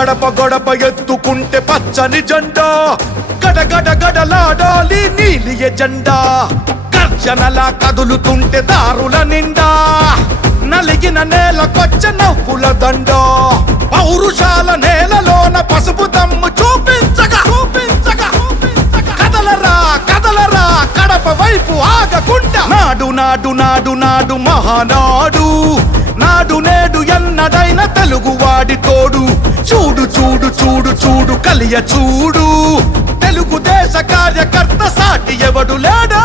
గడప గడప ఎత్తుకుంటే పచ్చని జెండా, గడగడ గడలాడాలి నీలి ఎజెండా. గర్జనలా కదులుతుంటే దారుల నిండా, నలిగిన నేలకొచ్చ నవ్వుల దండ. పౌరుషాల నేలలోన పసుపు దమ్ము చూపించగా కదలరా కదలరా కడప వైపు ఆగకుండా. నాడు నాడు నాడు నాడు మహానాడు, నాడు నేడు ఎన్నడైన తెలుగువాడి తోడు. చూడు చూడు చూడు చూడు కలియ చూడు, తెలుగుదేశ కార్యకర్త సాటి ఎవడు లేడా.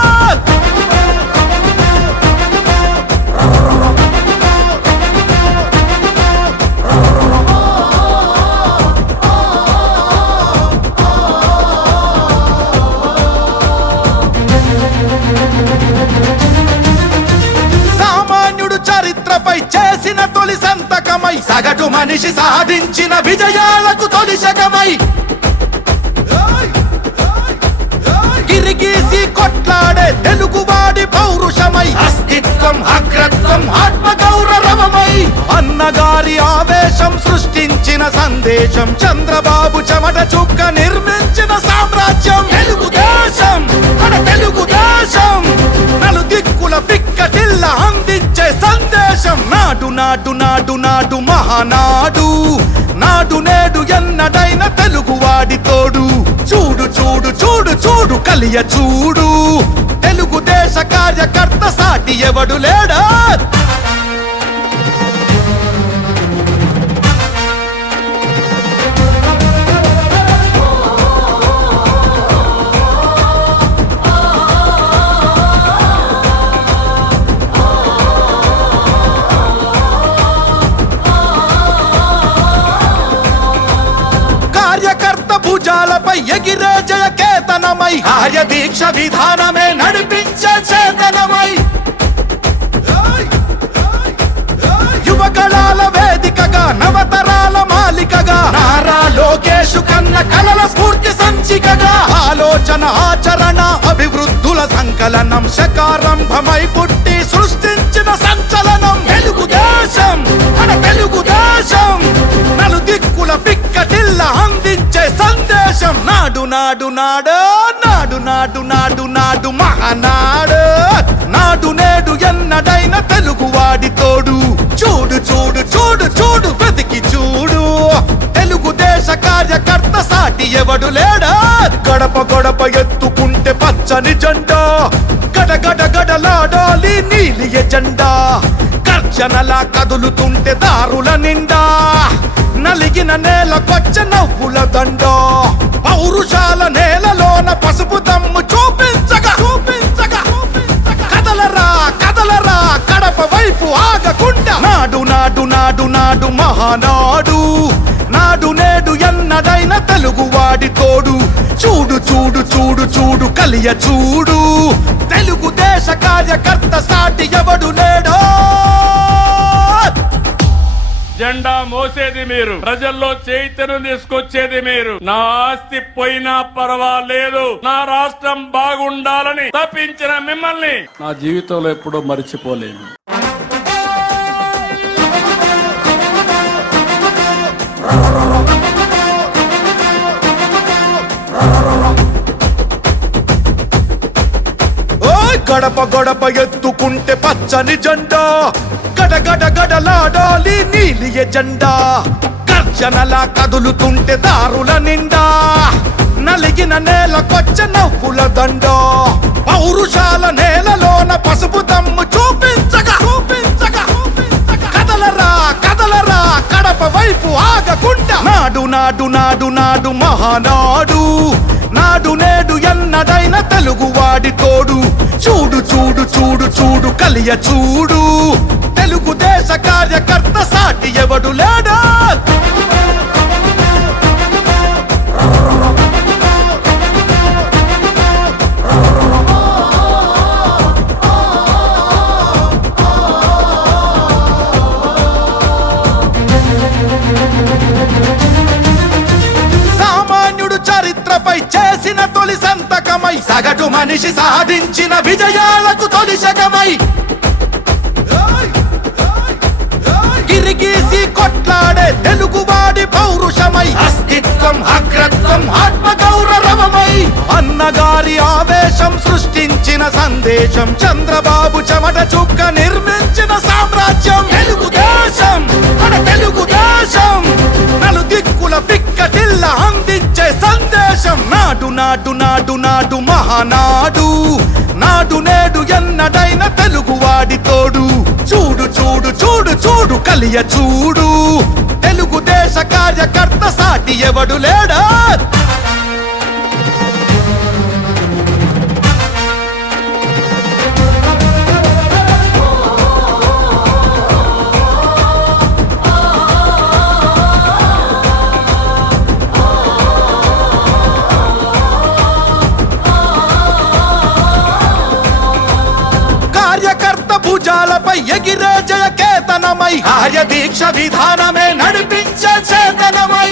సామాన్యుడు చరిత్రపై చేసిన తొలి సంతకమై, సగటు మనిషి సాధించిన విజయాలకు తొలి శకమై, గిరిగీసి కొట్లాడే తెలుగువాడి పౌరుషమై, అస్తిత్వం అగ్రత్వం ఆత్మగౌరవమై, అన్నగారి ఆవేశం సృష్టించిన సందేశం, చంద్రబాబు చెమట చుక్క నిర్మించిన సామ్రాజ్యం. తెలుగుదేశం మన తెలుగుదేశం, నలు దిక్కుల పిక్కటిల్ల అందించే సందేశం. నాడు నాడు నాడు నాడు మహానాడు, నాడు నేడు ఎన్నడైన తెలుగువాడి తోడు. చూడు చూడు చూడు చూడు కలియ చూడు, తెలుగుదేశ కార్యకర్త సాటి ఎవడు లేడా. కార్యకర్త భుజాలపై ఎగిరే జయ కేతనమై, కార్యదీక్ష విధానమే నడిపించే చేతనమై, యువగళాల వేదికగా నవతరాల మాలికగా, నారా లోకేషు కన్న కలల స్ఫూర్తి సంచికగా, ఆలోచన ఆచరణ అభివృద్ధుల సంకలనం, శకారంభమై పుట్టి సృష్టించిన సంచలనం. తెలుగుదేశం మన తెలుగుదేశం, నలు దిక్కుల పిక్కటిల్ల అందించే సందేశం. నాడు నాడు నాడు నాడు నాడు నాడు నాడు మహానాడు, నాడు నేడు ఎన్నడైన తెలుగువాడి తోడు. చూడు చూడు చూడు చూడు వెతికి చూడు, తెలుగుదేశ కార్యకర్త సాటి ఎవడు లేడా. గడప గడప ఎత్తుకుంటే పచ్చని జెండా, గడగడ గడలాడాలి నీలి ఎజెండా. గర్జనలా కదులుతుంటే దారుల నిండా, నలిగిన నేలకొచ్చ నవ్వుల దండ. పౌరుషాల నేలలోన పసుపు దమ్ము చూపించగా కదలరా కదలరా కడప వైపు ఆగకుండా. నాడు నాడు నాడు నాడు మహానాడు, నాడు నేడు ఎన్నడైన తెలుగువాడి తోడు. చూడు చూడు చూడు చూడు కలియ చూడు, తెలుగుదేశ కార్యకర్త సాటి ఎవడు లేడో. జెండా మోసేది మీరు, ప్రజల్లో చైతన్యం తీసుకొచ్చేది మీరు. నా ఆస్తి పోయినా పర్వాలేదు, నా రాష్ట్రం బాగుండాలని తప్పించిన మిమ్మల్ని నా జీవితంలో ఎప్పుడూ మర్చిపోలేను. గడప గడప ఎత్తుకుంటే పచ్చని జెండా, గడగడ గడలాడాలి నీలి ఎజెండా. గర్జనలా కదులుతుంటే దారుల నిండా, నలిగిన నేలకొచ్చ నవ్వుల దండ. పౌరుషాల నేలలోన పసుపు దమ్ము చూపించగా కదలరా కదలరా కడప వైపు ఆగకుండా. నాడు నాడు నాడు నాడు మహానాడు, నాడు నేడు ఎన్నడైన తెలుగువాడి తోడు. చూడు చూడు చూడు చూడు కలియ చూడు, తెలుగుదేశ కార్యకర్త సాటి ఎవడు లేడా. సామాన్యుడు చరిత్రపై చేసిన తొలి సంతకమై, సగటు మనిషి సాధించిన విజయాలకు తొలి శకమై, గిరిగీసి కొట్లాడే కొట్లాడే తెలుగువాడి పౌరుషమై అస్తిత్వం అగ్రత్వం ఆత్మగౌరవమై అన్నగారి ఆవేశం సృష్టించిన సందేశం చంద్రబాబు చెమట చుక్క నిర్మించిన సామ్రాజ్యం తెలుగుదేశం మన తెలుగుదేశం నలుదిక్కుల పిక్కటిల్ల అందించే సందేశం నాడు నాడు నాడు నాడు మహానాడు నాడు నేడు ఎన్నడైన తెలుగువాడి తోడు చూడు చూడు చూడు చూడు కలియ చూడు తెలుగుదేశ కార్యకర్త సాటి ఎవడు లేడా కార్యకర్త భుజాలపై ఎగిరే జయకేతనమై కార్యదీక్ష విధానమే నడిపించే చేతనమై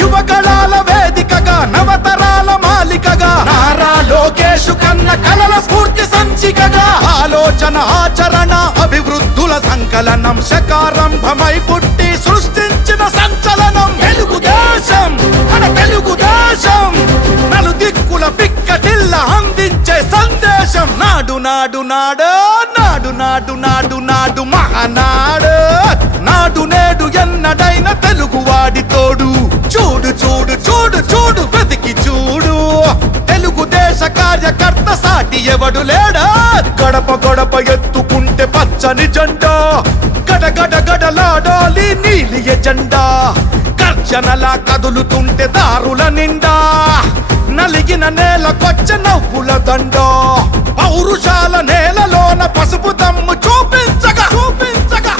యువగళాల వేదికగా నవతరాల మాలికగా నారా లోకేషు కన్న కలల స్ఫూర్తి సంచికగా ఆలోచన ఆచరణ అభివృద్ధుల సంకలనం శకారంభమై పుట్టి సృష్టించిన సంచలనం తెలుగుదేశం మన తెలుగుదేశం నలుదిక్కుల పిక్కటిల్ల అందించే సందేశం నాడు నాడు నాడు నాడు నాడు నాడు నాడు మహానాడు నాడు నేడు ఎన్నడైన తెలుగువాడి తోడు చూడు చూడు చూడు చూడు వెతికి చూడు తెలుగుదేశ కార్యకర్త సాటి ఎవడు లేడా గడప గడప ఎత్తుకుంటే పచ్చని జెండా గడగడ గడలాడాలి నీలి ఎజెండా గర్జనలా కదులుతుంటే దారుల నిండా నలిగిన నేలకొచ్చ నవ్వుల దండ పౌరుషాల నేలలోన పసుపు దమ్ము చూపించగా చూపించగా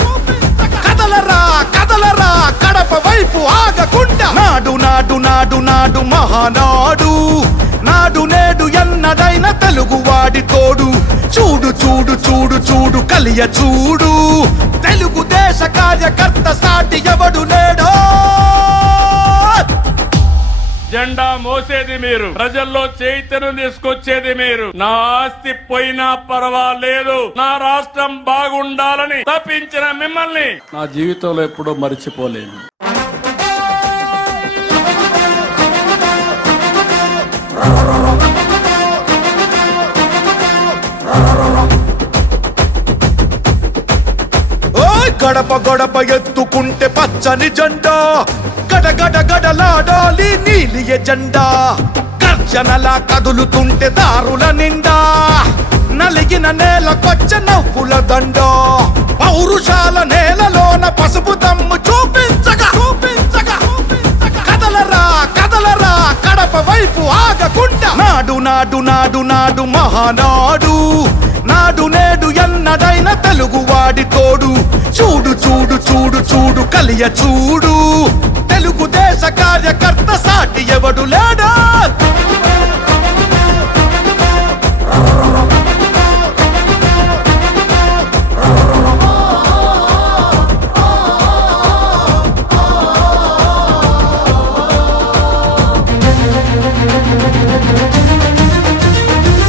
కదలరా కదలరా కడప వైపు ఆగకుండా నాడు నాడు నాడు నాడు మహానాడు నాడు నేడు ఎన్నడైన తెలుగువాడి తోడు చూడు చూడు చూడు చూడు కలియ చూడు తెలుగుదేశ కార్యకర్త సాటి ఎవడు లేడో జెండా మోసేది మీరు, ప్రజల్లో చైతన్యం తీసుకొచ్చేది మీరు. నా ఆస్తి పోయినా పర్వాలేదు, నా రాష్ట్రం బాగుండాలని తప్పించిన మిమ్మల్ని నా జీవితంలో ఎప్పుడూ మర్చిపోలేను. గడప గడప ఎత్తుకుంటే పచ్చని జెండా గడగడ గడలాడాలి నీలి ఎజెండా గర్జనలా కదులుతుంటే దారుల నిండా నలిగిన నేలకొచ్చ నవ్వుల దండ పౌరుషాల నేలలోన పసుపు దమ్ము చూపించగా చూపించగా కదలరా కదలరా కడప వైపు ఆగకుండా నాడు నాడు నాడు నాడు మహానాడు నాడు నేడు ఎన్నడైన తెలుగువాడి తోడు చూడు చూడు చూడు చూడు కలియ చూడు తెలుగుదేశ కార్యకర్త సాటి ఎవడు లేడా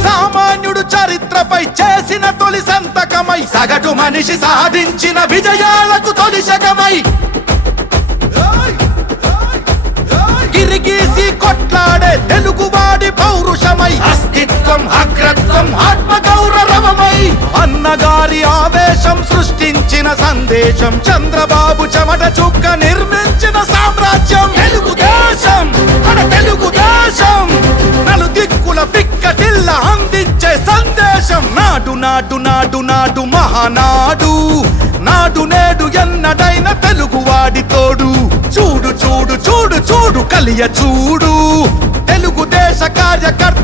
సామాన్యుడు చరిత్రపై చేసిన తొలి సంతకమై సగటు మనిషి సాధించిన విజయాలకు తొలి శకమై గిరిగీసి కొట్లాడే తెలుగువాడి పౌరుషమై అస్తిత్వం అగ్రత్వం ఆత్మగౌరవమై అన్నగారి ఆవేశం సృష్టించిన సందేశం చంద్రబాబు చెమట చుక్క నిర్మించిన సామ్రాజ్యం తెలుగుదేశం మన తెలుగుదేశం నలుదిక్కుల పిక్కటిల్ల అందించే సందేశం నాడు నాడు నాడు నాడు మహానాడు నాడు నేడు ఎన్నడైన తెలుగువాడి తోడు చూడు చూడు చూడు చూడు కలియ చూడు తెలుగుదేశ కార్యకర్త